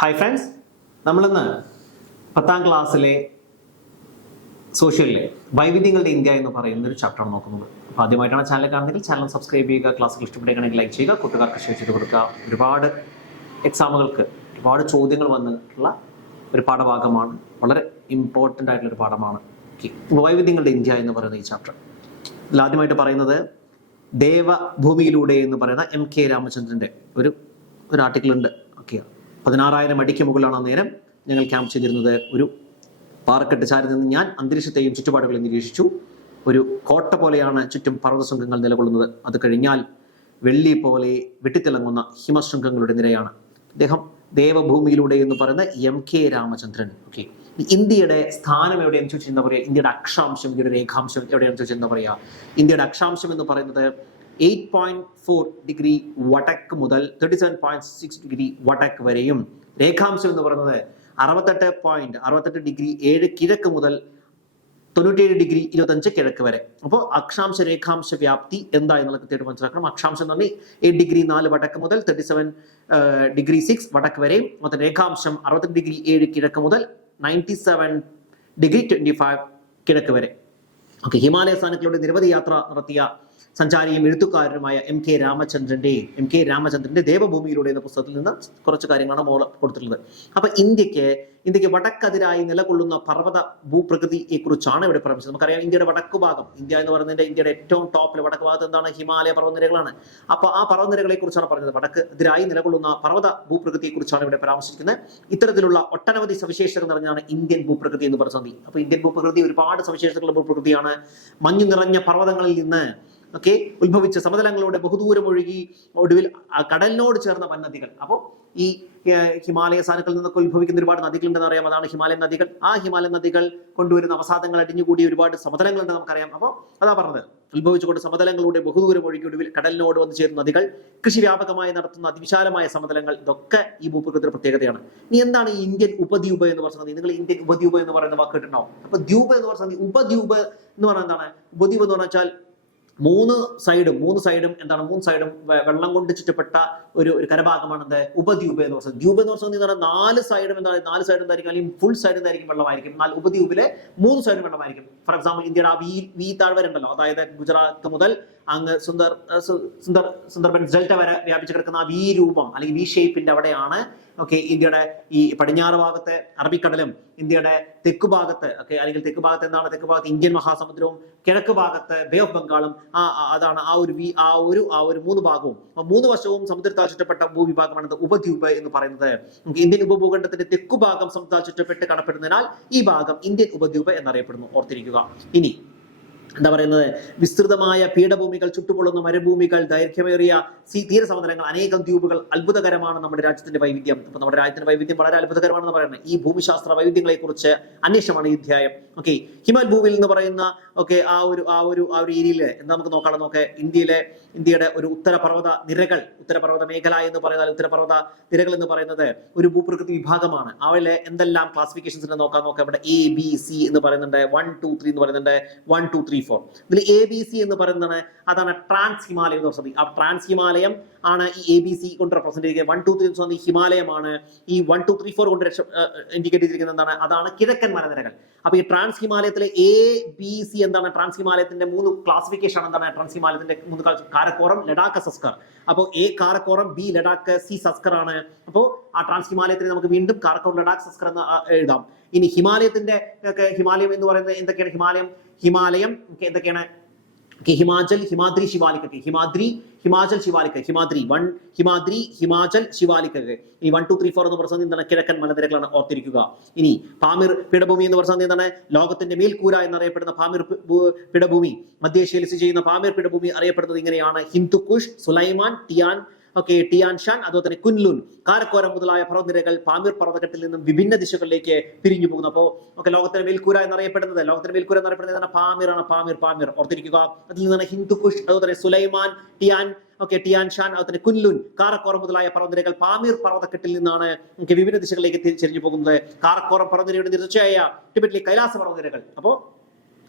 Hi friends നമ്മളിന്ന് പത്താം ക്ലാസ്സിലെ സോഷ്യലിലെ വൈവിധ്യങ്ങളുടെ ഇന്ത്യ എന്ന് പറയുന്ന ഒരു ചാപ്റ്റർ നോക്കുന്നത്. അപ്പോൾ ആദ്യമായിട്ടാണ് ചാനൽ കാണുന്നതെങ്കിൽ ചാനൽ സബ്സ്ക്രൈബ് ചെയ്യുക ക്ലാസ്സുകൾ ഇഷ്ടപ്പെടുകയാണെങ്കിൽ ലൈക്ക് ചെയ്യുക കൂട്ടുകാർക്ക് ഷെയർ ചെയ്ത് കൊടുക്കുക. ഒരുപാട് എക്സാമുകൾക്ക് ഒരുപാട് ചോദ്യങ്ങൾ വന്നിട്ടുള്ള ഒരു പാഠഭാഗമാണ്. വളരെ ഇമ്പോർട്ടന്റ് ആയിട്ടുള്ള ഒരു പാഠമാണ് വൈവിധ്യങ്ങളുടെ ഇന്ത്യ എന്ന് പറയുന്ന ഈ ചാപ്റ്റർ ഇതിൽ ആദ്യമായിട്ട് പറയുന്നത് ദേവഭൂമിയിലൂടെ എന്ന് പറയുന്ന എം കെ രാമചന്ദ്രന്റെ ഒരു ഒരു ആർട്ടിക്കിൾ ഉണ്ട്. ഓക്കെ പതിനാറായിരം അടിക്ക് മുകളിലാണ് നേരം. ഞങ്ങൾ ക്യാമ്പ് ചെയ്തിരുന്നത് ഒരു പാറക്കെട്ട് ചാരി നിന്ന് ഞാൻ അന്തരീക്ഷത്തെയും ചുറ്റുപാടുകളെയും നിരീക്ഷിച്ചു. ഒരു കോട്ട പോലെയാണ് ചുറ്റും പർവതശൃംഖങ്ങൾ നിലകൊള്ളുന്നത്. അത് കഴിഞ്ഞാൽ വെള്ളി പോലെ വെട്ടിത്തിളങ്ങുന്ന ഹിമശൃംഖങ്ങളുടെ നിരയാണ്. അദ്ദേഹം ദേവഭൂമിയിലൂടെ എന്ന് പറയുന്ന എം കെ രാമചന്ദ്രൻ. ഓക്കെ ഇന്ത്യയുടെ സ്ഥാനം എവിടെയാണെന്ന് ചോദിച്ചാൽ എന്താ പറയുക? ഇന്ത്യയുടെ അക്ഷാംശം ഇന്ത്യയുടെ രേഖാംശം എവിടെയാണെന്ന് എന്താ പറയുക? ഇന്ത്യയുടെ അക്ഷാംശം എന്ന് പറയുന്നത് എയ്റ്റ് പോയിന്റ് ഫോർ ഡിഗ്രി വടക്ക് മുതൽ thirty seven point six degree വടക്ക് വരെയും രേഖാംശം എന്ന് പറയുന്നത് അറുപത്തെട്ട് പോയിന്റ് അറുപത്തെട്ട് ഡിഗ്രി ഏഴ് കിഴക്ക് മുതൽ തൊണ്ണൂറ്റിയേഴ് ഡിഗ്രി ഇരുപത്തഞ്ച് കിഴക്ക് വരെ. അപ്പോൾ അക്ഷാംശ രേഖാംശ വ്യാപ്തി എന്താ എന്നുള്ളത് കൃത്യമായിട്ട് മനസ്സിലാക്കണം. അക്ഷാംശം പറഞ്ഞാൽ എയ്റ്റ് ഡിഗ്രി നാല് വടക്ക് മുതൽ തേർട്ടി സെവൻ ഡിഗ്രി സിക്സ് വടക്ക് വരെയും മൊത്തം രേഖാംശം അറുപത്തെട്ട് ഡിഗ്രി ഏഴ് കിഴക്ക് മുതൽ ninety seven degree twenty five കിഴക്ക് വരെ. ഓക്കെ ഹിമാലയ സ്ഥാനത്തിലൂടെ നിരവധി യാത്ര നടത്തിയ സഞ്ചാരിയും എഴുത്തുകാരനുമായ എം കെ രാമചന്ദ്രന്റെ എം കെ രാമചന്ദ്രന്റെ ദേവഭൂമിയിലൂടെ എന്ന പുസ്തകത്തിൽ നിന്ന് കുറച്ച് കാര്യങ്ങളാണ് മോൾ കൊടുത്തിട്ടുള്ളത്. അപ്പൊ ഇന്ത്യയ്ക്ക് ഇന്ത്യയ്ക്ക് വടക്കതിരായി നിലകൊള്ളുന്ന പർവത ഭൂപ്രകൃതിയെ കുറിച്ചാണ് ഇവിടെ പറഞ്ഞത് നമുക്കറിയാം ഇന്ത്യയുടെ വടക്കു ഭാഗം ഇന്ത്യ എന്ന് പറയുന്നതിന്റെ ഇന്ത്യയുടെ ഏറ്റവും ടോപ്പിൽ വടക്ക് ഭാഗത്ത് എന്താണ്? ഹിമാലയ പർവതനിരകളാണ്. അപ്പൊ ആ പർവതനിരകളെ കുറിച്ചാണ് പറഞ്ഞത്. വടക്ക് എതിരായി നിലകൊള്ളുന്ന പർവത ഭൂപ്രകൃതിയെ കുറിച്ചാണ് ഇവിടെ പരാമർശിക്കുന്നത് ഇത്തരത്തിലുള്ള ഒട്ടനവധി സവിശേഷതകൾ നിറഞ്ഞാണ് ഇന്ത്യൻ ഭൂപ്രകൃതി എന്ന് പറഞ്ഞത് അപ്പൊ ഇന്ത്യൻ ഭൂപ്രകൃതി ഒരുപാട് സവിശേഷതകളുള്ള ഭൂപ്രകൃതിയാണ്. മഞ്ഞു നിറഞ്ഞ പർവതങ്ങളിൽ നിന്ന് ഒക്കെ ഉത്ഭവിച്ച സമതലങ്ങളുടെ ബഹുദൂരം ഒഴുകി ഒടുവിൽ കടലിനോട് ചേർന്ന വൻനദികൾ. അപ്പോൾ ഈ ഹിമാലയ സാനുക്കളിൽ നിന്നൊക്കെ ഉത്ഭവിക്കുന്ന ഒരുപാട് നദികളുണ്ടെന്ന് അറിയാം. അതാണ് ഹിമാലയൻ നദികൾ. ആ ഹിമാലയൻ നദികൾ കൊണ്ടുവരുന്ന അവസാദങ്ങൾ അടിഞ്ഞുകൂടി ഒരുപാട് സമതലങ്ങളുണ്ട് നമുക്കറിയാം. അപ്പോൾ അതാ പറഞ്ഞത്. ഉത്ഭവിച്ചുകൊണ്ട് സമതലങ്ങളുടെ ബഹുദൂരം ഒഴുകി ഒടുവിൽ കടലിനോട് വന്നു ചേരുന്ന നദികൾ കൃഷി വ്യാപകമായി നടത്തുന്ന അതിവിശാലമായ സമതലങ്ങൾ ഇതൊക്കെ ഈ ഭൂപ്രകൃതിയുടെ പ്രത്യേകതയാണ്. ഇനി എന്താണ് ഈ ഇന്ത്യൻ ഉപദ്വീപ് എന്ന് പറയുന്നത് നിങ്ങൾ ഇന്ത്യൻ ഉപദ്വീപ് എന്ന് പറയുന്ന വാക്ക് കേട്ടിട്ടുണ്ടാവും. അപ്പൊ ദ്വീപ് എന്ന് പറഞ്ഞാൽ ഉപദ്വീപ് എന്ന് പറഞ്ഞാൽ എന്താണ്? ഉപദ്വീപ് എന്ന് പറഞ്ഞാൽ മൂന്ന് സൈഡും മൂന്ന് സൈഡും എന്താണ് മൂന്ന് സൈഡും വെള്ളം കൊണ്ട് ചുറ്റപ്പെട്ട ഒരു ഒരു കരഭാഗമാണ് എന്ത്? ഉപദ്വീപ് എന്ന് പറയുന്നത്. ദ്വീപ് എന്ന് പറയുന്നത് എന്താണ് നാല് സൈഡും എന്താണ്? നാല് സൈഡും എന്തായിരിക്കും? അല്ലെങ്കിൽ ഫുൾ സൈഡ് എന്തായിരിക്കും വെള്ളമായിരിക്കും. എന്നാൽ ഉപദ്വീപിലെ മൂന്ന് സൈഡും വെള്ളമായിരിക്കും. ഫോർ എക്സാമ്പിൾ ഇന്ത്യയുടെ ആ വി വി താഴ്വര ഉണ്ടല്ലോ. അതായത് ഗുജറാത്ത് മുതൽ അങ്ങ് സുന്ദർ സുന്ദർ സുന്ദർബൻ ഡെൽറ്റ വരെ വ്യാപിച്ചു കിടക്കുന്ന ആ വി രൂപം അല്ലെങ്കിൽ വി ഷേപ്പിന്റെ അവിടെയാണ് ഓക്കെ ഇന്ത്യയുടെ ഈ പടിഞ്ഞാറ് ഭാഗത്തെ അറബിക്കടലും ഇന്ത്യയുടെ തെക്ക് ഭാഗത്ത് ഓക്കെ അല്ലെങ്കിൽ തെക്ക് ഭാഗത്ത് എന്താണ്? തെക്ക് ഭാഗത്ത് ഇന്ത്യൻ മഹാസമുദ്രവും കിഴക്ക് ഭാഗത്ത് ബേ ഓഫ് ബംഗാളും ആ അതാണ് ആ ഒരു വി ആ ഒരു ആ ഒരു മൂന്ന് ഭാഗവും. മൂന്ന് വശവും സമുദ്രത്താൽ ചുറ്റപ്പെട്ട ഭൂവിഭാഗമാണ് ഉപദ്വീപ് എന്ന് പറയുന്നത്. ഇന്ത്യൻ ഉപഭൂഖണ്ഡത്തിന്റെ തെക്കു ഭാഗം സമുദ്രത്താൽ ചുറ്റപ്പെട്ട് കാണപ്പെടുന്നതിനാൽ ഈ ഭാഗം ഇന്ത്യൻ ഉപദ്വീപ് എന്നറിയപ്പെടുന്നു. ഓർത്തിരിക്കുക. ഇനി എന്താ പറയുന്നത് വിസ്തൃതമായ പീഠഭൂമികൾ ചുട്ടുപൊള്ളുന്ന മരുഭൂമികൾ ദൈർഘ്യമേറിയ സീ തീരസമതലങ്ങൾ അനേകം ദ്വീപുകൾ അത്ഭുതകരമാണ് നമ്മുടെ രാജ്യത്തിന്റെ വൈവിധ്യം. അപ്പൊ നമ്മുടെ രാജ്യത്തിന്റെ വൈവിധ്യം വളരെ അത്ഭുതകരമാണെന്ന് പറയുന്നത്. ഈ ഭൂമിശാസ്ത്ര വൈവിധ്യങ്ങളെ കുറിച്ച് അന്വേഷണമാണ് ഈ അധ്യായം. ഓക്കെ ഹിമാൽ ഭൂമിയിൽ എന്ന് പറയുന്ന ഓക്കെ ആ ഒരു ആ ഒരു ആ ഒരു ഏരിയയിൽ എന്താ നമുക്ക് നോക്കാം നോക്കെ ഇന്ത്യയിലെ ഇന്ത്യയുടെ ഒരു ഉത്തരപർവത നിരകൾ ഉത്തരപർവത മേഖല എന്ന് പറയുന്നത് ഉത്തരപർവത നിരകൾ എന്ന് പറയുന്നത് ഒരു ഭൂപ്രകൃതി വിഭാഗമാണ്. അവയിലെ എന്തെല്ലാം ക്ലാസിഫിക്കേഷൻസ് നോക്കാൻ നോക്കാം ഇവിടെ എ ബി സി എന്ന് പറയുന്നുണ്ട് വൺ ടു ത്രീ എന്ന് പറയുന്നുണ്ട് വൺ ടു ത്രീ ഫോർ ഇതിൽ എ ബി സി എന്ന് പറയുന്നത് അതാണ് ട്രാൻസ് ഹിമാലയം എന്ന് പറയുന്നത് ആ ട്രാൻസ് ഹിമാലയം ആണ് ഈ എ ബി സി കൊണ്ട് റെപ്രസെന്റ് ചെയ്തിരിക്കുന്നത്. വൺ ടു ത്രീ എന്ന് പറയുന്നത് ഹിമാലയമാണ് ഈ വൺ ടു ത്രീ ഫോർ കൊണ്ട് ഇൻഡിക്കേറ്റ് ചെയ്തിരിക്കുന്നത് എന്താണ്? അതാണ് കിഴക്കൻ മലനിരകൾ. അപ്പൊ ഈ ട്രാൻസ് ഹിമാലയത്തിലെ എ ബി സി എന്താണ് ട്രാൻസ് ഹിമാലയത്തിന്റെ മൂന്ന് ക്ലാസിഫിക്കേഷൻ എന്താണ്? ട്രാൻസ് ഹിമാലയത്തിന്റെ മൂന്ന് കാരക്കോറം ലഡാക്ക് സസ്കർ. അപ്പോൾ A Karakoram B Ladakh C Zanskar ആണ്. അപ്പോൾ ആ ട്രാൻസ് ഹിമാലയത്തിന് നമുക്ക് വീണ്ടും കാരക്കോറം ലഡാക്ക് സസ്കർ എന്ന് എഴുതാം. ഇനി ഹിമാലയത്തിന്റെ ഹിമാലയം എന്ന് പറയുന്നത് എന്തൊക്കെയാണ്? ഹിമാലയം ഹിമാലയം എന്തൊക്കെയാണ്? ഹിമാചൽ ഹിമാദ്രി ശിവാലിക ഹിമാദ്രി ഹിമാചൽ ശിവാലിക ഹിമാദ്രി വൺ ഹിമാദ്രി ഹിമാചൽ ശിവാലിക ഈ വൺ ടു ത്രീ ഫോർ എന്ന് പറഞ്ഞത് എന്താണ് കിഴക്കൻ മലനിരകളാണ് ഓർത്തിരിക്കുക. ഇനി പാമിർ പീഠഭൂമി എന്ന് പറഞ്ഞത് എന്താണ് ലോകത്തിന്റെ മേൽക്കൂര എന്നറിയപ്പെടുന്ന പാമിർ പീഠഭൂമി മധ്യേഷ്യയിൽ സ്ഥിതി ചെയ്യുന്ന പാമിർ പീഠഭൂമി അറിയപ്പെടുന്നത് ഇങ്ങനെയാണ്. Hindu Kush Sulaiman Tian okay Tian Shan അതുപോലെ തന്നെ കുൻലുൻ കാരക്കോരം മുതലായ പർവതനിരകൾ പാമീർ പർവതഘട്ടത്തിൽ നിന്നും വിഭിന്ന ദിശകളിലേക്ക് പിരിഞ്ഞു പോകുന്നു. അപ്പോൾ ഒക്കെ ലോകത്തിന്റെ മേൽക്കൂര എന്നറിയപ്പെടുന്നത് ലോകത്തിന്റെ മേൽക്കൂര എന്നറിയപ്പെടുന്നത് പാമീറാണ് പാമീർ പാമീർ ഓർത്തിരിക്കുക അതിൽ നിന്നാണ് ഹിന്ദുക്കുഷ് അതുപോലെ തന്നെ Sulaiman Tian okay Tian Shan അതുപോലെ തന്നെ കുൻലുൻ കാറക്കോറം മുതലായ പർവതനിരകൾ പാമീർ പർവതക്കെട്ടിൽ നിന്നാണ് വിവിധ ദിശകളിലേക്ക് തിരിച്ചറിഞ്ഞു പോകുന്നത്. കാറക്കോറം പർവതനിരയുടെ തീർച്ചയായ ടിബറ്റിലെ കൈലാസ പർവതനിരകൾ. അപ്പോൾ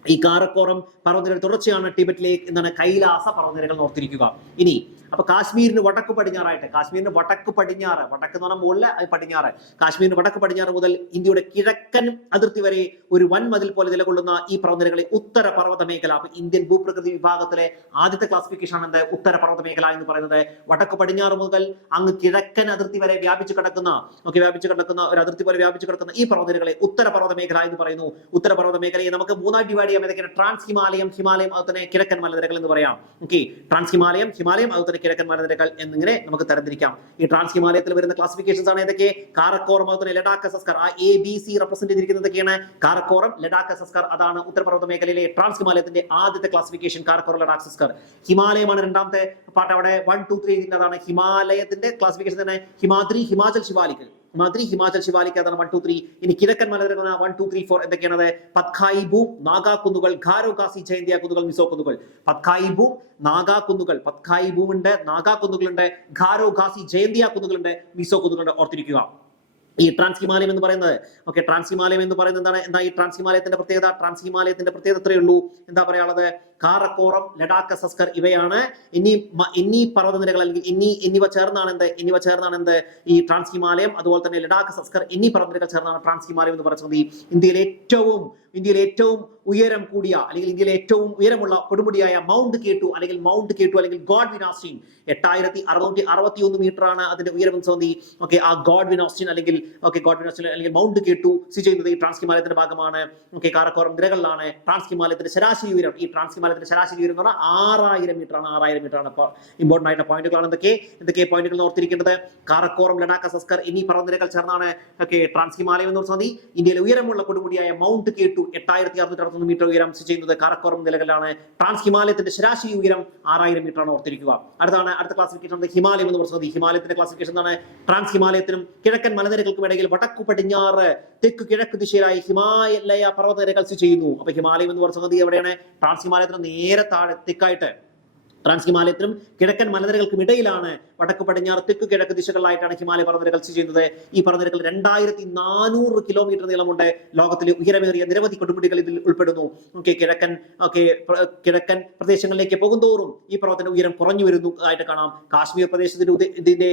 ഈ കാരക്കോറം പർവതനിര തുടർച്ചയാണ് ടിബറ്റിലെ എന്താണ് കൈലാസ പർവതനിരകൾ ഓർത്തിരിക്കുക. ഇനി അപ്പൊ കാശ്മീരിന് വടക്ക് പടിഞ്ഞാറായിട്ട് കാശ്മീരിന് വടക്ക് പടിഞ്ഞാറ് വടക്ക് എന്ന് പറഞ്ഞാൽ മുകളിലെ പടിഞ്ഞാറ്. കാശ്മീരിന് വടക്ക് പടിഞ്ഞാറ് മുതൽ ഇന്ത്യയുടെ കിഴക്കൻ അതിർത്തി വരെ ഒരു വൻമതിൽ പോലെ നിലകൊള്ളുന്ന ഈ പർവതനിരകളെ ഉത്തര പർവത മേഖല അപ്പൊ ഇന്ത്യൻ ഭൂപ്രകൃതി വിഭാഗത്തിലെ ആദ്യത്തെ ക്ലാസിഫിക്കേഷൻ ആണ് എന്ത്? ഉത്തര പർവത മേഖല എന്ന് പറയുന്നത് വടക്ക് പടിഞ്ഞാറ് മുതൽ അങ്ങ് കിഴക്കൻ അതിർത്തി വരെ വ്യാപിച്ചു കിടക്കുന്ന ഓക്കെ വ്യാപിച്ചു കിടക്കുന്ന ഒരു അതിർത്തി പോലെ വ്യാപിച്ചു കിടക്കുന്ന ഈ പർവതനിരകളെ ഉത്തര പർവത മേഖല എന്ന് പറയുന്നു. ഉത്തര പർവത മേഖലയെ നമുക്ക് മൂന്നായി ഡിവൈഡ് ചെയ്യാം ഏതൊക്കെയാണ് ട്രാൻസ് ഹിമാലയം ഹിമാലയം അത് തന്നെ കിഴക്കൻ മലനിരകൾ എന്ന് പറയാം. ഓക്കെ ട്രാൻസ് ഹിമാലയം ഹിമാലയം അത് തന്നെ കിഴക്കൻ മലനിരകൾ എന്നിങ്ങനെ നമുക്ക് തരംതിരിക്കാം. ഈ ട്രാൻസ് ഹിമാലയത്തിൽ വരുന്ന ക്ലാസിഫിക്കേഷൻസ് ആണ് ഏതൊക്കെ? കാരക്കോറം അത് തന്നെ ലഡാക്ക് സസ്കർ. ആ എ ബി സി റെപ്രസെന്റ് ചെയ്തിരിക്കുന്നതൊക്കെയാണ് കാരക്കോറം ലഡാക്ക് സസ്കർ. അതാണ് ഉത്തരപർവത മേഖലയിലെ ട്രാൻസ് ഹിമാലയത്തിന്റെ ആദ്യത്തെ ക്ലാസിഫിക്കേഷൻ കാരക്കോറം ലഡാക്ക് സസ്കർ. ഹിമാലയമാണ് രണ്ടാമത്തെ പാട്ട് അവിടെ വൺ ടു ത്രീ അതാണ് ഹിമാലയത്തിന്റെ ക്ലാസിഫിക്കേഷൻ തന്നെ. ഹിമാദ്രി ഹിമാചൽ ശിവാലിക് ഹിമാദ്രി ഹിമാചൽ ശിവാലിക് അതാണ് വൺ ടു ത്രീ ഇനി കിഴക്കൻ മലനിരകൾ വൺ ടു ത്രീ ഫോർ എന്തൊക്കെയാണ് പത്ഖായി ഭൂം നാഗാ കുന്നുകൾ ഖാരോ കാസി ജയന്തിയ കുന്നുകൾ മിസോ കുന്നുകൾ. പത്ഖായി ഭൂം നാഗാ കുന്നുകൾ. പത്ഖായി ഭൂമുണ്ട് നാഗാ കുന്നുകളുണ്ട് ഖാരോ ഖാസി ജയന്തിയ കുന്നുകളുണ്ട് മിസോ കുന്നുകളുണ്ട്. ഓർത്തിരിക്കുക. ഈ ട്രാൻസ് ഹിമാലയം എന്ന് പറയുന്നത് ഓക്കെ ട്രാൻസ് ഹിമാലയം എന്ന് പറയുന്നത് എന്താണ്? എന്താ ഈ ട്രാൻസ് ഹിമാലയത്തിന്റെ പ്രത്യേകത? ട്രാൻസ് ഹിമാലയത്തിന്റെ പ്രത്യേകത എത്രയുള്ളൂ എന്താ പറയാനുള്ളത്? കാറക്കോറം ലഡാക്ക് സസ്കർ ഇവയാണ്. ഇനി എന്നീ പർവതനിരകൾ അല്ലെങ്കിൽ എന്നീ എന്നിവ ചേർന്നാണ് എന്ത് എന്നിവ ചേർന്നാണ് എന്ത് ഈ ട്രാൻസ് ഹിമാലയം അതുപോലെ തന്നെ ലഡാക്ക് സസ്കർ എന്നീ പർവതനിരകൾ ചേർന്നാണ് ട്രാൻസ് ഹിമാലയം എന്ന് പറയുന്നത്. ഇന്ത്യയിലെ ഏറ്റവും ഇന്ത്യയിലെ ഏറ്റവും ഉയരം കൂടിയ അല്ലെങ്കിൽ ഇന്ത്യയിലെ ഏറ്റവും ഉയരമുള്ള കൊടുമുടിയായ മൗണ്ട് കേട്ടു അല്ലെങ്കിൽ മൗണ്ട് കേട്ടു അല്ലെങ്കിൽ ഗോഡ് വിനാസ്റ്റിൻ എട്ടായിരത്തി അറുന്നൂറ്റി അറുപത്തി ഒന്ന് മീറ്റർ ആണ് അതിന്റെ ഉയരം തോന്നി. ഓക്കെ ആ ഗോഡ് വിനാസ്റ്റിൻ അല്ലെങ്കിൽ ഓക്കെ ഗോഡ് വിനാസ്റ്റിൻ അല്ലെങ്കിൽ മൗണ്ട് കേട്ടു. സ്ഥിതി ചെയ്യുന്നത് ഈ ട്രാൻസ് ഹിമാലയത്തിന്റെ ഭാഗമാണ്. ഓക്കെ കാരക്കോറം നിരകളിലാണ് ട്രാൻസ് ഹിമാലയത്തിന്റെ ശരാശരി ഉയരം. ഈ ട്രാൻസ് ഹിമാലയത്തിന്റെ ശരാശരി ഉയരം എന്ന് പറഞ്ഞാൽ ആറായിരം മീറ്റർ ആണ് ആറായിരം മീറ്റർ ആണ്. അപ്പോൾ ഇമ്പോർട്ടന്റ് ആയിട്ട് പോയിന്റുകളാണ് എന്തൊക്കെ? എന്തൊക്കെ പോയിന്റുകൾ ഓർത്തിരിക്കേണ്ടത്? കാരക്കോറം ലഡാക്ക് സസ്കർ എന്നീ പർവതനിരകൾ ചേർന്നാണ് ഓക്കെ ട്രാൻസ് ഹിമാലയം എന്ന് പറഞ്ഞാൽ ഇന്ത്യയിലെ ഉയരമുള്ള കൊടുമുടിയായ മൗണ്ട് കേട്ടു എട്ടായിരത്തി അറുന്നൂറ്റി അറുപത്തൊന്ന് മീറ്റർ ഉയരം സ്ഥിതി ചെയ്യുന്നത് കാരക്കോറം നിലകളിലാണ്. ട്രാൻസ് ഹിമാലയത്തിന്റെ ശരാശരി ഉയരം ആറായിരം മീറ്റർ ആണ് ഓർത്തിരിക്കുക. അടുത്താണ് അടുത്ത ക്ലാസിഫിക്കേഷൻ ഹിമാലയം എന്ന് പറഞ്ഞത് ഹിമാലയത്തിന്റെ ക്ലാസിഫിക്കേഷൻ എന്താണ്? ട്രാൻസ് ഹിമാലയത്തിനും കിഴക്കൻ മലനിരകൾക്കും ഇടയിൽ വടക്കു പടിഞ്ഞാറ് തെക്ക് കിഴക്ക് ദിശയിലായി ഹിമാലയ പർവതനിരകൾ സ്ഥിതി ചെയ്യുന്നു. അപ്പൊ ഹിമാലയം എന്ന് പറഞ്ഞ സംഗതി എവിടെയാണ്? ട്രാൻസ് ഹിമാലയത്തിന് നേരെ താഴെ തെക്കായിട്ട്. ട്രാൻസ് ഹിമാലയത്തിനും കിഴക്കൻ മലനിരകൾക്കും ഇടയിലാണ് വടക്ക് പടിഞ്ഞാറ് തെക്ക് കിഴക്ക് ദിശകളിലായിട്ടാണ് ഹിമാലയ പർവതനിരകൾ സ്ഥിതി ചെയ്യുന്നത്. ഈ പർവതനിരകൾ രണ്ടായിരത്തി നാനൂറ് കിലോമീറ്റർ നീളമുണ്ട്. ലോകത്തിലെ ഉയരമേറിയ നിരവധി കൊടുമുടികൾ ഇതിൽ ഉൾപ്പെടുന്നു. ഓക്കെ കിഴക്കൻ ഓക്കെ കിഴക്കൻ പ്രദേശങ്ങളിലേക്ക് പോകുന്തോറും ഈ പർവതത്തിന്റെ ഉയരം കുറഞ്ഞു വരുന്നു ആയിട്ട് കാണാം. കാശ്മീർ പ്രദേശത്തിന്റെ ഇതിന്റെ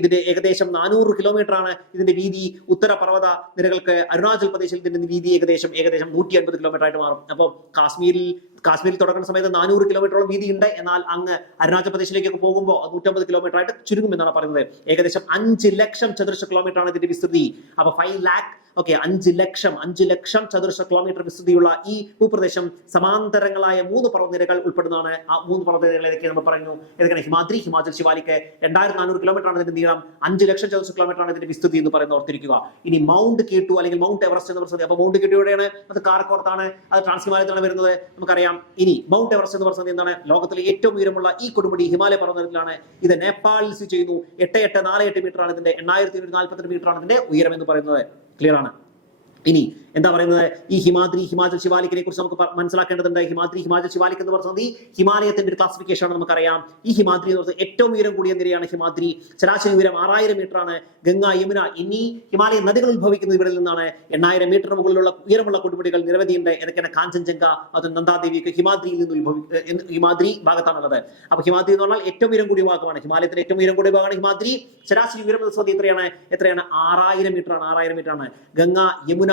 ഇതിന്റെ ഏകദേശം നാനൂറ് കിലോമീറ്റർ ആണ് ഇതിന്റെ വീതി. ഉത്തര പർവത നിരകൾക്ക് അരുണാചൽ പ്രദേശിൽ ഇതിന്റെ വീതി ഏകദേശം ഏകദേശം നൂറ്റി അൻപത് കിലോമീറ്റർ ആയിട്ട് മാറും. അപ്പോൾ കാശ്മീരിൽ കാശ്മീരിൽ തുടങ്ങുന്ന സമയത്ത് നാനൂറ് കിലോമീറ്ററോളം വീതി ഉണ്ട് എന്നാൽ അങ്ങ് അരുണാചൽ പ്രദേശിലേക്കൊക്കെ പോകുമ്പോൾ നൂറ്റമ്പത് കിലോമീറ്റർ ആയിട്ട് ചുരുങ്ങും എന്നാണ് പറയുന്നത്. ഏകദേശം അഞ്ച് ലക്ഷം ചതുരശ്ര കിലോമീറ്റർ ആണ് ഇതിന്റെ വിസ്തൃതി. അപ്പൊ ഫൈവ് ലാക്ക് ഓക്കെ അഞ്ച് ലക്ഷം അഞ്ച് ലക്ഷം ചതുരശ്ര കിലോമീറ്റർ വിസ്തൃതിയുള്ള ഈ ഭൂപ്രദേശം സമാന്തരങ്ങളായ മൂന്ന് പർവതനിരകൾ ഉൾപ്പെടുന്നതാണ്. ആ മൂന്ന് പർവതനിരകൾ ഏതൊക്കെ നമ്മൾ പറഞ്ഞു. ഏതൊക്കെയാണ്? ഹിമാദ്രി ഹിമാചൽ ശിവാലിക്ക് രണ്ടായിരത്തി നാനൂറ് കിലോമീറ്റർ ആണ് ഇതിന്റെ നീളം. അഞ്ച് ലക്ഷം ചതുരശ്ര കിലോമീറ്റർ ആണ് ഇതിന്റെ വിസ്തൃതി എന്ന് പറയുന്നത് ഓർത്തിരിക്കുക. ഇനി മൗണ്ട് കേട്ടു അല്ലെങ്കിൽ മൗണ്ട് എവറസ്റ്റ് എന്ന് പറയുന്നത് അപ്പൊ മൗണ്ട് കേട്ടു എവിടെയാണ്? അത് കാർക്കോർത്താണ്. അത് ട്രാൻസ് ഹിമാലയത്തിലാണ് വരുന്നത്. നമുക്കറിയാം. ഇനി മൗണ്ട് എവറസ്റ്റ് എന്ന് പറയുന്നത് എന്താണ്? ലോകത്തിലെ ഏറ്റവും ഉയരമുള്ള ഈ കൊടുമുടി ഹിമാലയ പർവതത്തിലാണ് ഇത് നേപ്പാളിൽ സ്ഥിതി ചെയ്യുന്നു. എട്ട് എട്ട് നാല് എട്ട് മീറ്റർ ആണ് ഇതിന്റെ എണ്ണായിരത്തി നാൽപ്പത്തെട്ട് മീറ്റർ ആണ് ഇതിന്റെ ഉയരം എന്ന് പറയുന്നത്. ക്ലിയർ ആണ്. ഇനി എന്താ പറയുന്നത്? ഈ ഹിമാദ്രി ഹിമാചൽ ശിവാലിക്കിനെ കുറിച്ച് നമുക്ക് മനസ്സിലാക്കേണ്ടതുണ്ട്. ഹിമാദ്രി ഹിമാചൽ ശിവാലിക് എന്ന് പറയുന്നത് ഈ ഹിമാലയത്തിന്റെ ഒരു ക്ലാസിഫിക്കേഷൻ ആണ് നമുക്കറിയാം. ഈ ഹിമാദ്രി എന്ന് പറയുന്നത് ഏറ്റവും ഉയരം കൂടിയ നിരയാണ് ഹിമാദ്രി. ശരാശരി ഉയരം ആറായിരം മീറ്റർ ആണ്. ഗംഗ യമുന എന്നീ ഹിമാലയ നദികൾ ഉത്ഭവിക്കുന്നത് ഇവിടെ നിന്നാണ്. എണ്ണായിരം മീറ്റർ മുകളിലുള്ള ഉയരമുള്ള കൊടുമുടികൾ നിരവധിയുണ്ട്. ഏതൊക്കെയാണ് കാഞ്ചൻജംഗ അത് നന്ദാദേവിയൊക്കെ ഹിമാദ്രിയിൽ നിന്ന് ഉത്ഭവി ഹിമാദ്രി ഭാഗത്താണുള്ളത്. അപ്പൊ ഹിമാദ്രി എന്ന് പറഞ്ഞാൽ ഏറ്റവും ഉയരം കൂടിയ ഭാഗമാണ്. ഹിമാലയത്തിലെ ഏറ്റവും ഉയരം കൂടിയ ഭാഗമാണ് ഹിമാദ്രി. ശരാശരി ഉയരം എത്രയാണ്? എത്രയാണ്? ആറായിരം മീറ്റർ ആണ്. ആറായിരം മീറ്റർ ആണ്. ഗംഗ യമുന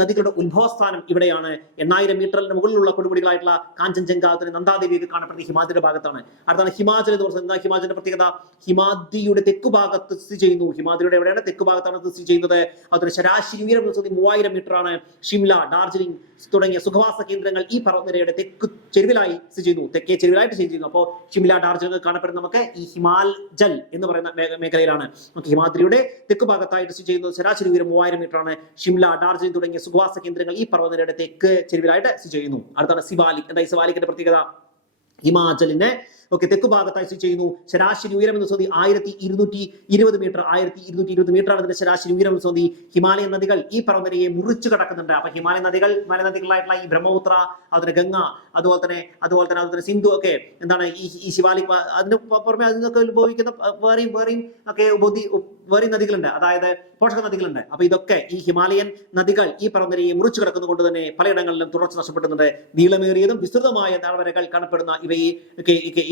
നദികളുടെ ഉത്ഭവസ്ഥാനം ഇവിടെയാണ്. എണ്ണായിരം മീറ്ററിന് മുകളിലുള്ള കൊടുമുടികളായിട്ടുള്ള കാഞ്ചൻജംഗ അതിന് നന്ദാദേവിയൊക്കെ കാണപ്പെടുന്ന ഹിമാചലിന്റെ ഭാഗത്താണ്. അടുത്താണ് ഹിമാചൽ എന്ന് പറയുന്നത് എന്താ ഹിമാചലിന്റെ പ്രത്യേകത ഹിമാദ്രിയുടെ തെക്ക് ഭാഗത്ത് സ്ഥിതി ചെയ്യുന്നു. ഹിമാദ്രിയുടെ എവിടെയാണ് തെക്ക് ഭാഗത്താണ് സ്ഥിതി ചെയ്യുന്നത്? അതിന് ശരാശരി ഉയരം എന്ന് മൂവായിരം മീറ്റർ ആണ് ഷിംല ഡാർജിലിംഗ് തുടങ്ങിയ സുഖവാസ കേന്ദ്രങ്ങൾ ഈ പർവതനിരയുടെ തെക്ക് ചെരുവിലായി സ്ഥിതി ചെയ്യുന്നു. തെക്കേ ചെരുവിലായിട്ട് സ്ഥിതി ചെയ്യുന്നു. അപ്പോൾ ഷിംല ഡാർജിലിംഗ് കാണപ്പെടുന്ന നമുക്ക് ഈ ഹിമാൽജൽ എന്ന് പറയുന്ന മേഖലയിലാണ്. നമുക്ക് ഹിമാദ്രിയുടെ തെക്ക് ഭാഗത്തായിട്ട് സ്ഥിതി ചെയ്യുന്നത് ശരാശരി ഉയരം മൂവായിരം മീറ്റർ ആണ് ഷിംല ഡാർജിലിംഗ് തുടങ്ങിയ സുഖവാസ കേന്ദ്രങ്ങൾ ഈ പർവതനിരയുടെ തെക്ക് ചെരുവിലായിട്ട് സ്ഥിതി ചെയ്യുന്നു. അടുത്താണ് സിവാലിക്. എന്താ ഈ സിവാലിക്കിന്റെ പ്രത്യേകത? ഹിമാചലിന് ഓക്കെ തെക്ക് ഭാഗത്തായി സ്ഥിതി ചെയ്യുന്നു. ശരാശരി ഉയരം എന്ന് സ്വതി ആയിരത്തി ഇരുന്നൂറ്റി ഇരുപത് മീറ്റർ. ആയിരത്തി ഇരുന്നൂറ്റി ഇരുപത് മീറ്റർ ആണ് ഇതിന്റെ ശരാശരി ഉയരം എന്ന് സ്വതി ഹിമാലയൻ നദികൾ ഈ പർവതരയെ മുറിച്ചു കടക്കുന്നുണ്ട്. അപ്പൊ ഹിമാലയൻ നദികൾ മലനദികളായിട്ടുള്ള ഈ ബ്രഹ്മപുത്ര അതുപോലെ ഗംഗ അതുപോലെ തന്നെ അതുപോലെ തന്നെ അതുപോലെ സിന്ധു ഒക്കെ എന്താണ് ഈ ഈ ശിവാലിക് അതിന് പുറമെ അതിനൊക്കെ ഉത്ഭവിക്കുന്ന വേറെയും വേറെയും ഒക്കെ ഉപതി വേറെയും നദികളുണ്ട്. അതായത് പോഷക നദികളുണ്ട്. അപ്പൊ ഇതൊക്കെ ഈ ഹിമാലയൻ നദികൾ ഈ പർവതരയെ മുറിച്ചു കിടക്കുന്നതുകൊണ്ട് തന്നെ പലയിടങ്ങളിലും തുടർച്ച നഷ്ടപ്പെടുന്നുണ്ട്. നീളമേറിയതും വിസ്തൃതമായ താഴ്വരകൾ കാണപ്പെടുന്ന ഇവയെ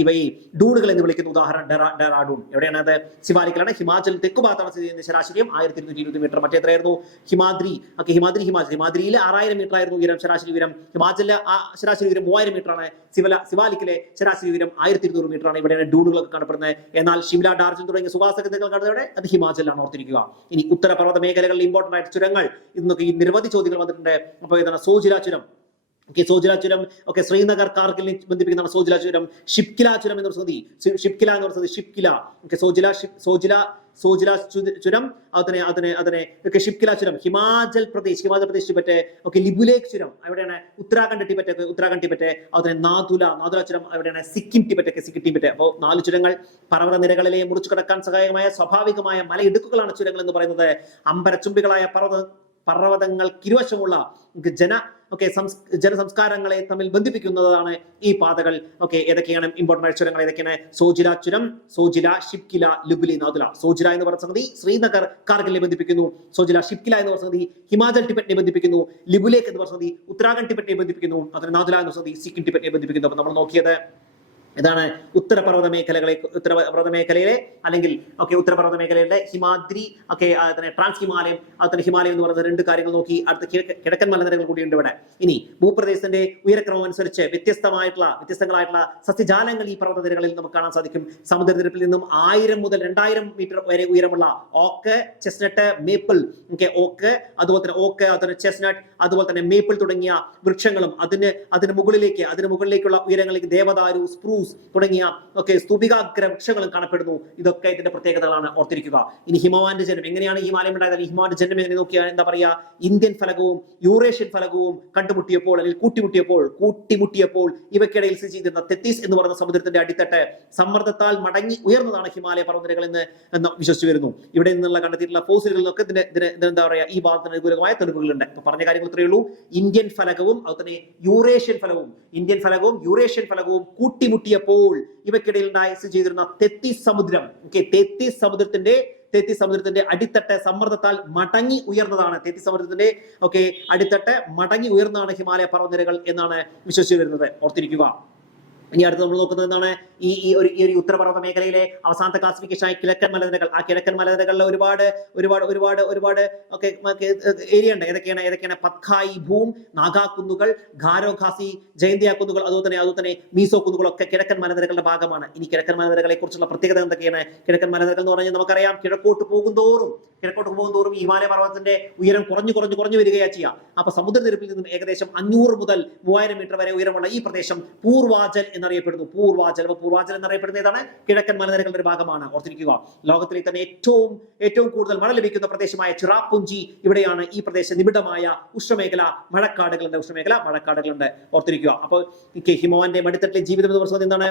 ഇവയെ ഡൂണുകൾ എന്ന് വിളിക്കുന്ന ഉദാഹരണം ഡെറാ ഡെറാഡൂൺ എവിടെയാണ് അത്? ശിവാലിക്കലാണ്. ഹിമാചൽ തെക്കു ഭാഗത്താണ് സ്ഥിതി ചെയ്യുന്ന ശരാശരിയും ആയിരത്തി ഇരുന്നൂറ്റി ഇരുപത് മീറ്റർ. മറ്റേത്രയായിരുന്നു ഹിമാദ്രി. ഓക്കെ ഹിമാദ്രി ഹിമാചൽ. ഹിമാദ്രിയിലെ ആറായിരം മീറ്റർ ആയിരുന്നു ഉയരം ശരാശരി ഉയരം. ഹിമാചലിലെ ആ ശരാശരി ഉയരം മൂവായിരം മീറ്റർ ആണ്. ശിവല ശിവാലിക്കിലെ ശരാശരി ഉയരം ആയിരത്തി ഇരുന്നൂറ് മീറ്റർ ആണ് ഇവിടെയാണ് ഡൂണുകളൊക്കെ കാണപ്പെടുന്നത്. എന്നാൽ ഷിംല ഡാർജൻ തുടങ്ങിയ സുഹാസക നദികൾ കാണുന്നത് അത് ഹിമാചലിലാണ് ഓർത്തിരിക്കുക. ഇനി ഉത്തരപർവത മേഖലകളിൽ ഇമ്പോർട്ടന്റ് ആയിട്ട് ചുരങ്ങൾ. ഇന്നൊക്കെ ഈ നിരവധി ചോദ്യങ്ങൾ വന്നിട്ടുണ്ട്. അപ്പോൾ ഇതാണ് സോജില ചുരം. ഓക്കെ സോജില ചുരം ഓക്കെ ശ്രീനഗർ കാർഗിലിനെ ബന്ധിപ്പിക്കുന്നതാണ് സോജില ചുരം ഷിപ്കില ചുരം എന്ന് പറയുന്നത് ഷിപ്കില എന്ന് പറയുന്നത് ഷിപ്കില. ഓക്കെ സോജില സോജില സോജില ചുരം. അതിനെ അതിനെ അതിനെ ഒക്കെ ഷിപ്കില ചുരം. ഹിമാചൽ പ്രദേശ് ഹിമാചൽ പ്രദേശ് ടിബറ്റ് ഓക്കെ ലിബുലേക്ക് ചുരം. എവിടെയാണ് ഉത്തരാഖണ്ഡ് ടിബറ്റ് പറ്റേ ഉത്തരാഖണ്ഡ് ടിബറ്റ് അതിനെ നാതുല നാതുല ചുരം എവിടെയാണ് സിക്കിം ടിബറ്റ് ഒക്കെ സിക്കിം ടിബറ്റ് അപ്പോൾ നാല് ചുരങ്ങൾ പർവത നിരകളിലെ മുറിച്ചു കടക്കാൻ സഹായകമായ സ്വാഭാവികമായ മലയിടുക്കുകളാണ് ചുരങ്ങൾ എന്ന് പറയുന്നത്. അമ്പരച്ചുംബികളായ പർവത പർവതങ്ങൾക്കിരുവശമുള്ള ജന ഓക്കെ ജനസംസ്കാരങ്ങളെ തമ്മിൽ ബന്ധിപ്പിക്കുന്നതാണ് ഈ പാതകൾ. ഓക്കെ ഏതൊക്കെയാണ് ഇമ്പോർട്ടന്റ് ചുരങ്ങൾ ഏതൊക്കെയാണ്? സോജില ചുരം സോജില ഷിപ്കില ലുബിലി നാദുല. സോജില എന്ന് പറഞ്ഞ സംഗതി ശ്രീനഗർ കാർഗിലിനെ ബന്ധിപ്പിക്കുന്നു. സോജില ഷിപ്കില എന്ന് പറഞ്ഞ സംഗതി ഹിമാചൽ ടിബറ്റിനെ ബന്ധിപ്പിക്കുന്നു. ലിബുലേക്ക് എന്ന് പറഞ്ഞ സംഗതി ഉത്തരാഖണ്ഡ് ടിബറ്റിനെ ബന്ധിപ്പിക്കുന്നു. അതിന് നാദുല എന്ന് പറഞ്ഞ സംഗതി സിക്കിം ടിബറ്റിനെ ബന്ധിപ്പിക്കുന്നു. അപ്പൊ നമ്മൾ നോക്കിയത് ഇതാണ് ഉത്തരപർവത മേഖലകളെ ഉത്തരപർവത മേഖലയിലെ അല്ലെങ്കിൽ ഓക്കെ ഉത്തരപർവത മേഖലയുടെ ഹിമാദ്രി ഒക്കെ അതിനെ ട്രാൻസ് ഹിമാലയം അതിന് ഹിമാലയം എന്ന് പറയുന്ന രണ്ട് കാര്യങ്ങൾ നോക്കി അടുത്ത കിഴക്ക്- കിഴക്കൻ മലനിരകൾ കൂടിയുണ്ട് ഇവിടെ. ഇനി ഭൂപ്രദേശത്തിന്റെ ഉയരക്രമം അനുസരിച്ച് വ്യത്യസ്തമായിട്ടുള്ള വ്യത്യസ്തങ്ങളായിട്ടുള്ള സസ്യജാലങ്ങൾ ഈ പർവതനിരകളിൽ നമുക്ക് കാണാൻ സാധിക്കും. സമുദ്രനിരപ്പിൽ നിന്നും ആയിരം മുതൽ രണ്ടായിരം മീറ്റർ വരെ ഉയരമുള്ള oak chestnut maple okay oak അതുപോലെ തന്നെ ഓക്ക് അതുപോലെ ചെസ്നട്ട് അതുപോലെ തന്നെ മേപ്പിൾ തുടങ്ങിയ വൃക്ഷങ്ങളും അതിന് അതിന് മുകളിലേക്ക് അതിന് മുകളിലേക്കുള്ള ഉയരങ്ങളിലേക്ക് ദേവദാരു സ്പ്രൂസ് തുടങ്ങിയ ഒക്കെ സ്തൂപികാഗ്ര വൃക്ഷങ്ങളും കാണപ്പെടുന്നു. ഇതൊക്കെ ഇതിന്റെ പ്രത്യേകതകളാണ്. ഓർത്തിരിക്കുക. ഇനി ഹിമവാന്റെ ജന്മം. എങ്ങനെയാണ് ഹിമാലയം ഉണ്ടായത്? ഹിമാന്റെ ജന്മം എങ്ങനെ നോക്കിയാൽ എന്താ പറയാ? ഇന്ത്യൻ ഫലകവും യൂറേഷ്യൻ ഫലകവും കണ്ടുമുട്ടിയപ്പോൾ അല്ലെങ്കിൽ കൂട്ടിമുട്ടിയപ്പോൾ കൂട്ടിമുട്ടിയപ്പോൾ ഇവയ്ക്കിടയിൽ സ്ഥിതി ചെയ്തിരുന്ന തെത്തീസ് എന്ന് പറയുന്ന സമുദ്രത്തിന്റെ അടിത്തട്ട് സമ്മർദ്ദത്താൽ മടങ്ങി ഉയർന്നതാണ് ഹിമാലയ പർവതനിരകൾ എന്ന് എന്ന് വിശ്വസിച്ചു വരുന്നു. ഇവിടെ നിന്നുള്ള കണ്ടെത്തിയിട്ടുള്ള ഫോസിലുകളിലൊക്കെ ഇതിന്റെ ഇതിന് എന്താ പറയാ? ഈ ഭാഗത്തിന് അനുകൂലമായ തെളിവുകളുണ്ട്. അപ്പൊ പറഞ്ഞ കാര്യങ്ങൾ ഇത്രയേ ഉള്ളൂ. ഇന്ത്യൻ ഫലകവും അതുപോലെ യൂറേഷ്യൻ ഫലവും ഇന്ത്യൻ ഫലകവും യൂറേഷ്യൻ ഫലകവും കൂട്ടിമുട്ടിയപ്പോൾ ഇവയ്ക്കിടയിൽ ഉണ്ടായി സ്ഥിതി ചെയ്തിരുന്ന തെത്തി സമുദ്രം ഓക്കെ തെത്തി സമുദ്രത്തിന്റെ തെത്തി സമുദ്രത്തിന്റെ അടിത്തട്ട് സമ്മർദ്ദത്താൽ മടങ്ങി ഉയർന്നതാണ്. തെത്തി സമുദ്രത്തിന്റെ ഓക്കെ അടിത്തട്ട് മടങ്ങി ഉയർന്നതാണ് ഹിമാലയ പർവതനിരകൾ എന്നാണ് വിശ്വസിച്ചു വരുന്നത്. ഓർത്തിരിക്കുക. ഇനി അടുത്ത് നമ്മൾ നോക്കുന്നത് എന്താണ്? ഈ ഈ ഒരു ഈ ഒരു ഉത്തരപർവത മേഖലയിലെ അവസാനത്തെ ക്ലാസിഫിക്കേഷൻ ആയ കിഴക്കൻ മലനിരകൾ. ആ കിഴക്കൻ മലനിരകളിലെ ഒരുപാട് ഒരുപാട് ഒരുപാട് ഒരുപാട് ഒക്കെ ഏരിയ ഉണ്ട്. ഏതൊക്കെയാണ്? ഏതൊക്കെയാണ്? പത്ഖായി ഭൂം നാഗാ കുന്നുകൾ ഖാരോ ഖാസി ജയന്തിയ കുന്നുകൾ അതുപോലെ തന്നെ അതുപോലെ തന്നെ മീസോ കുന്നുകൾ ഒക്കെ കിഴക്കൻ മലനിരകളുടെ ഭാഗമാണ്. ഇനി കിഴക്കൻ മലനിരകളെ കുറിച്ചുള്ള പ്രത്യേകത എന്തൊക്കെയാണ്? കിഴക്കൻ മലനിരകൾ എന്ന് പറഞ്ഞാൽ നമുക്കറിയാം കിഴക്കോട്ട് പോകുന്തോറും കിഴക്കോട്ട് പോകുന്തോറും തോറും ഹിമാലയ പർവതത്തിന്റെ ഉയരം കുറഞ്ഞു കുറഞ്ഞു കുറഞ്ഞു വരികയാണ് ചെയ്യുക അപ്പൊ സമുദ്രനിരപ്പിൽ നിന്നും ഏകദേശം അഞ്ഞൂറ് മുതൽ മൂവായിരം മീറ്റർ വരെ ഉയരമുള്ള ഈ പ്രദേശം പൂർവാചൽ എന്നറിയപ്പെടുന്നു. പൂർവാചൽ അപ്പൊ പൂർവാചൽ എന്നറിയപ്പെടുന്ന ഏതാണ്? കിഴക്കൻ മലനിരകളുടെ ഒരു ഭാഗമാണ്. ഓർത്തിരിക്കുക. ലോകത്തിലെ തന്നെ ഏറ്റവും ഏറ്റവും കൂടുതൽ മഴ ലഭിക്കുന്ന പ്രദേശമായ ചിറാപ്പുഞ്ചി ഇവിടെയാണ് ഈ പ്രദേശം നിബിഡമായ ഉഷ്ണമേഖല മഴക്കാടുകളുണ്ട്. ഉഷ്ണമേഖല മഴക്കാടുകളുണ്ട്. ഓർത്തിരിക്കുക. അപ്പോൾ ഹിമവാന്റെ മടിത്തട്ടിലെ ജീവിതം എന്ന് പറയുന്നത് എന്താണ്?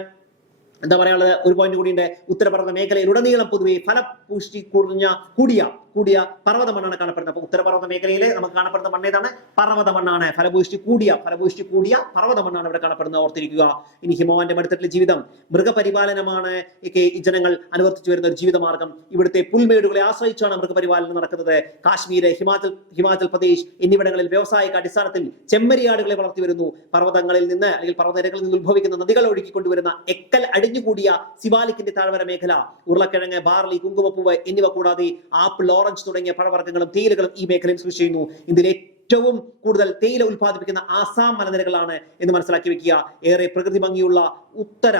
എന്താ പറയാനുള്ളത്? ഒരു പോയിന്റ് കൂടിയുണ്ട്. ഉത്തരപർവത മേഖലയിലുടനീളം പൊതുവെ ഫലപുഷ്ടി കുറഞ്ഞ കൂടിയ കൂടിയ പർവത മണ്ണാണ് കാണപ്പെടുന്നത്. അപ്പൊ ഉത്തരപർവത മേഖലയിലെ നമുക്ക് കാണപ്പെടുന്ന മണ്ണ് ഏതാണ്? പർവത മണ്ണാണ് ഫലഭൂഷ്ടി കൂടിയ ഫലഭൂഷ്ടി കൂടിയ പർവത മണ്ണാണ് ഇവിടെ കാണപ്പെടുന്നത്. ഓർത്തിരിക്കുക. ഇനി ഹിമവാന്റെ മടുത്തിട്ട് ജീവിതം മൃഗപരിപാലനമാണ് ഒക്കെ ഈ ജനങ്ങൾ അനുവർത്തിച്ചു വരുന്ന ഒരു ജീവിതമാർഗം. ഇവിടുത്തെ പുൽമേടുകളെ ആശ്രയിച്ചാണ് മൃഗപരിപാലനം നടക്കുന്നത്. കാശ്മീർ ഹിമാചൽ ഹിമാചൽ പ്രദേശ് എന്നിവിടങ്ങളിൽ വ്യാവസായിക അടിസ്ഥാനത്തിൽ ചെമ്മരിയാടുകളെ വളർത്തി വരുന്നു. പർവതങ്ങളിൽ നിന്ന് അല്ലെങ്കിൽ പർവതനിരകളിൽ നിന്ന് ഉത്ഭവിക്കുന്ന നദികൾ ഒഴുകിക്കൊണ്ടുവരുന്ന എക്കൽ അടിഞ്ഞുകൂടിയ സിവാലിക്കിന്റെ താഴ്വര മേഖല ഉരുളക്കിഴങ്ങ് ബാർലി കുങ്കുമപ്പൂവ് എന്നിവ കൂടാതെ ആപ്പിൾ തുടങ്ങിയ പഴവർഗങ്ങളും തേയിലകളും ഈ മേഖലയിൽ കൃഷി ചെയ്യുന്നു. ഇതിൽ ഏറ്റവും കൂടുതൽ തേയില ഉൽപ്പാദിപ്പിക്കുന്ന ആസാം മലനിരകളാണ് എന്ന് മനസ്സിലാക്കി വെക്കുക. ഏറെ പ്രകൃതി ഭംഗിയുള്ള ഉത്തര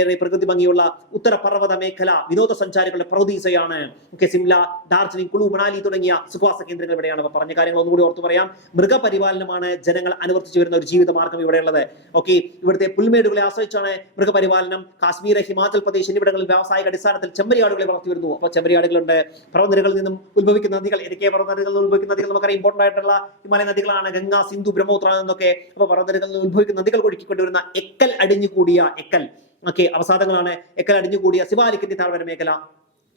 ഏറെ പ്രകൃതി ഭംഗിയുള്ള ഉത്തര പർവത മേഖല വിനോദസഞ്ചാരികളുടെ പ്രൗദീസയാണ് ഓക്കെ സിംല ഡാർജിലിംഗ് കുളു മണാലി തുടങ്ങിയ സുഖവാസ കേന്ദ്രങ്ങൾ ഇവിടെയാണ് പറഞ്ഞ കാര്യങ്ങൾ ഒന്നുകൂടി ഓർത്തു പറയാം. മൃഗപരിപാലനമാണ് ജനങ്ങൾ അനുവർത്തിച്ചു വരുന്ന ഒരു ജീവിത മാർഗം ഇവിടെയുള്ളത്. ഓക്കെ ഇവിടുത്തെ പുൽമേടുകളെ ആശ്രയിച്ചാണ് മൃഗപരിപാലനം. കാശ്മീർ ഹിമാചൽ പ്രദേശ് എന്നിവിടങ്ങളിൽ വ്യാവസായിക അടിസ്ഥാനത്തിൽ ചെമ്പരിയാടുകളെ വളർത്തി വരുന്നു. അപ്പോൾ ചെമ്പരിയാടുകളുണ്ട്. പർവതനിരകളിൽ നിന്നും ഉത്ഭവിക്കുന്ന നദികൾ ഏതൊക്കെ പർവതനിരകളിൽ നിന്ന് ഉത്ഭവിക്കുന്ന നദികൾ? നമുക്കറിയാം. ഇമ്പോർട്ടന്റ് ആയിട്ടുള്ള ഹിമാലയ നദികളാണ് ഗംഗ സിന്ധു ബ്രഹ്മപുത്ര എന്നൊക്കെ അപ്പൊ പർവതനിരകളിൽ നിന്ന് ഉത്ഭവിക്കുന്ന നദികൾ ഒഴുക്കിക്കൊണ്ടുവരുന്ന എക്കൽ അടിഞ്ഞുകൂടിയ എക്കൽ. ഓക്കെ അവസാദങ്ങളാണ് എക്കൽ അടിഞ്ഞുകൂടിയ സിവാലിക്കിന്റെ താഴ്വര മേഖല.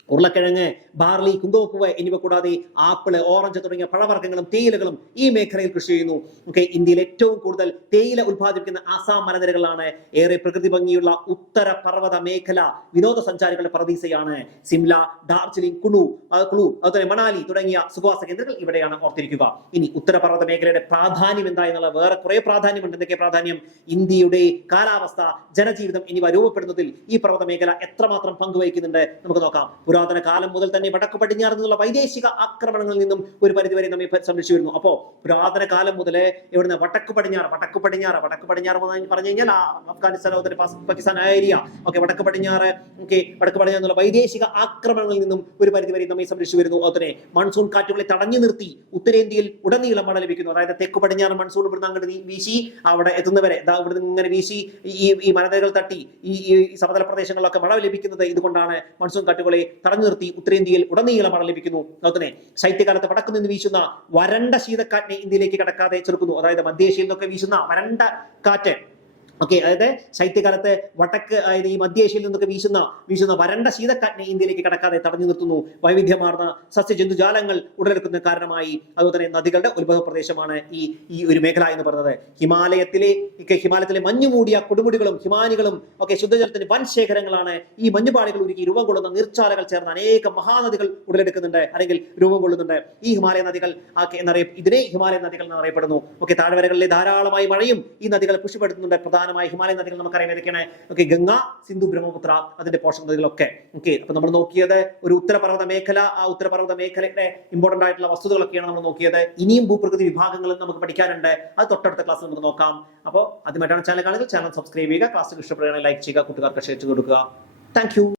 ഉരുളക്കിഴങ്ങ് ബാർലി കുങ്കുമപ്പൂവ് എന്നിവ കൂടാതെ ആപ്പിൾ ഓറഞ്ച് തുടങ്ങിയ പഴവർഗങ്ങളും തേയിലകളും ഈ മേഖലയിൽ കൃഷി ചെയ്യുന്നു. ഓക്കെ ഇന്ത്യയിൽ ഏറ്റവും കൂടുതൽ തേയില ഉത്പാദിപ്പിക്കുന്ന ആസാം മലനിരകളാണ്. ഏറെ പ്രകൃതി ഭംഗിയുള്ള ഉത്തര പർവത മേഖല വിനോദസഞ്ചാരികളുടെ പ്രതീസയാണ് സിംല ഡാർജിലിംഗ് കുണു കുളു അതുപോലെ മണാലി തുടങ്ങിയ സുഖവാസ കേന്ദ്രങ്ങൾ ഇവിടെയാണ് ഓർത്തിരിക്കുക. ഇനി ഉത്തരപർവത മേഖലയുടെ പ്രാധാന്യം എന്താ എന്നുള്ള വേറെ കുറെ പ്രാധാന്യമുണ്ട് എന്തൊക്കെ പ്രാധാന്യം ഇന്ത്യയുടെ കാലാവസ്ഥ ജനജീവിതം എന്നിവ രൂപപ്പെടുന്നതിൽ ഈ പർവത മേഖല എത്രമാത്രം പങ്കുവഹിക്കുന്നുണ്ട് നമുക്ക് നോക്കാം. പുരാതന കാലം മുതൽ തന്നെ വടക്ക് പടിഞ്ഞാറ് നിന്നുള്ള വൈദേശിക ആക്രമണങ്ങളിൽ നിന്നും ഒരു പരിധിവരെ നമ്മെ സംരക്ഷിച്ചു വരുന്നു. അപ്പോ പുരാതന കാലം മുതലേ ഇവിടുന്ന് വടക്ക് പടിഞ്ഞാറ് വടക്ക് പടിഞ്ഞാറ് വടക്ക് പടിഞ്ഞാറ് പറഞ്ഞു കഴിഞ്ഞാൽ അഫ്ഗാനിസ്ഥാൻ പാകിസ്ഥാൻ ഏരിയ ഓക്കെ വടക്ക് പടിഞ്ഞാറ് ഓക്കെ വടക്ക് പടിഞ്ഞാറ് എന്നുള്ള വൈദേശിക ആക്രമണങ്ങളിൽ നിന്നും ഒരു പരിധിവരെ നമ്മെ സംരക്ഷിച്ചു വരുന്നു. അതുപോലെ മൺസൂൺ കാറ്റുകളെ തടഞ്ഞു നിർത്തി ഉത്തരേന്ത്യയിൽ ഉടനീളം മഴ ലഭിക്കുന്നു. അതായത് തെക്ക് പടിഞ്ഞാറ് മൺസൂൺ ഇവിടുന്ന് അങ്ങോട്ട് വീശി അവിടെ എത്തുന്നവരെ ഇവിടുന്ന് ഇങ്ങനെ വീശി ഈ ഈ മലനിരകൾ തട്ടി ഈ ഈ സമതല പ്രദേശങ്ങളിലൊക്കെ മഴ ലഭിക്കുന്നത് ഇതുകൊണ്ടാണ് മൺസൂൺ കാറ്റുകളെ തടഞ്ഞു നിർത്തി ഉത്തരേന്ത്യയിൽ ഉടനീളം മഴ ലഭിക്കുന്നു അതുപോലെ ശൈത്യകാലത്ത് വടക്കു നിന്ന് വീശുന്ന വരണ്ട ശീതക്കാറ്റിനെ ഇന്ത്യയിലേക്ക് കടക്കാതെ ചെറുക്കുന്നു. അതായത് മധ്യേഷ്യയിൽ നിന്നൊക്കെ വീശുന്ന വരണ്ട കാറ്റ് ഓക്കെ അതായത് ശൈത്യകാലത്ത് വടക്ക് അതായത് ഈ മധ്യേഷ്യയിൽ നിന്നൊക്കെ വീശുന്ന വീശുന്ന വരണ്ട ശീതക്കാറ്റിനെ ഇന്ത്യയിലേക്ക് കടക്കാതെ തടഞ്ഞു നിർത്തുന്നു. വൈവിധ്യമാർന്ന സസ്യജന്തുജാലങ്ങൾ ഉടലെടുക്കുന്ന കാരണമായി അതുപോലെ തന്നെ നദികളുടെ ഉത്ഭവ പ്രദേശമാണ് ഈ ഈ ഒരു മേഖല എന്ന് പറയുന്നത്. ഹിമാലയത്തിലെ ഹിമാലയത്തിലെ മഞ്ഞു മൂടിയ കൊടുമുടികളും ഹിമാനികളും ഒക്കെ ശുദ്ധജലത്തിന് വൻ ശേഖരങ്ങളാണ് ഈ മഞ്ഞുപാളികൾ ഉരുക്കി രൂപം കൊള്ളുന്ന നീർച്ചാലകൾ ചേർന്ന അനേകം മഹാനദികൾ ഉടലെടുക്കുന്നുണ്ട് അല്ലെങ്കിൽ രൂപം കൊള്ളുന്നുണ്ട്. ഈ ഹിമാലയ നദികൾ എന്നറിയ ഇതിനെ ഹിമാലയ നദികൾ എന്നറിയപ്പെടുന്നു. ഓക്കെ താഴ്വരകളിലെ ധാരാളമായി മഴയും ഈ നദികളെ പുഷ്ടിപ്പെടുത്തുന്നുണ്ട്. പ്രധാനമായി ഹിമാലയ നദികൾ നമുക്കറിയാം ഏതൊക്കെയാണ്? ഓക്കെ ഗംഗ സിന്ധു ബ്രഹ്മപുത്ര അതിന്റെ പോഷക നദികളൊക്കെ ഓക്കെ അപ്പൊ നമ്മൾ നോക്കിയത് ഒരു ഉത്തരപർവത മേഖല ആ ഉത്തരപർവത മേഖലയുടെ ഇമ്പോർട്ടന്റ് ആയിട്ടുള്ള വസ്തുതകളൊക്കെയാണ് നമ്മൾ നോക്കിയത്. ഇനിയും ഭൂപ്രകൃതി വിഭാഗങ്ങളും നമുക്ക് പഠിക്കാനുണ്ട്. അത് തൊട്ടടുത്ത ക്ലാസ് നമുക്ക് നോക്കാം. അപ്പോൾ ആദ്യമായിട്ടാണ് ചാനൽ കാണുന്നത്. ചാനൽ സബ്സ്ക്രൈബ് ചെയ്യുക. ക്ലാസ് ഇഷ്ടപ്പെടുകയാണെങ്കിൽ ലൈക്ക് ചെയ്യുക. കൂട്ടുകാർക്ക് ഷെയർ ചെയ്ത് കൊടുക്കുക. താങ്ക്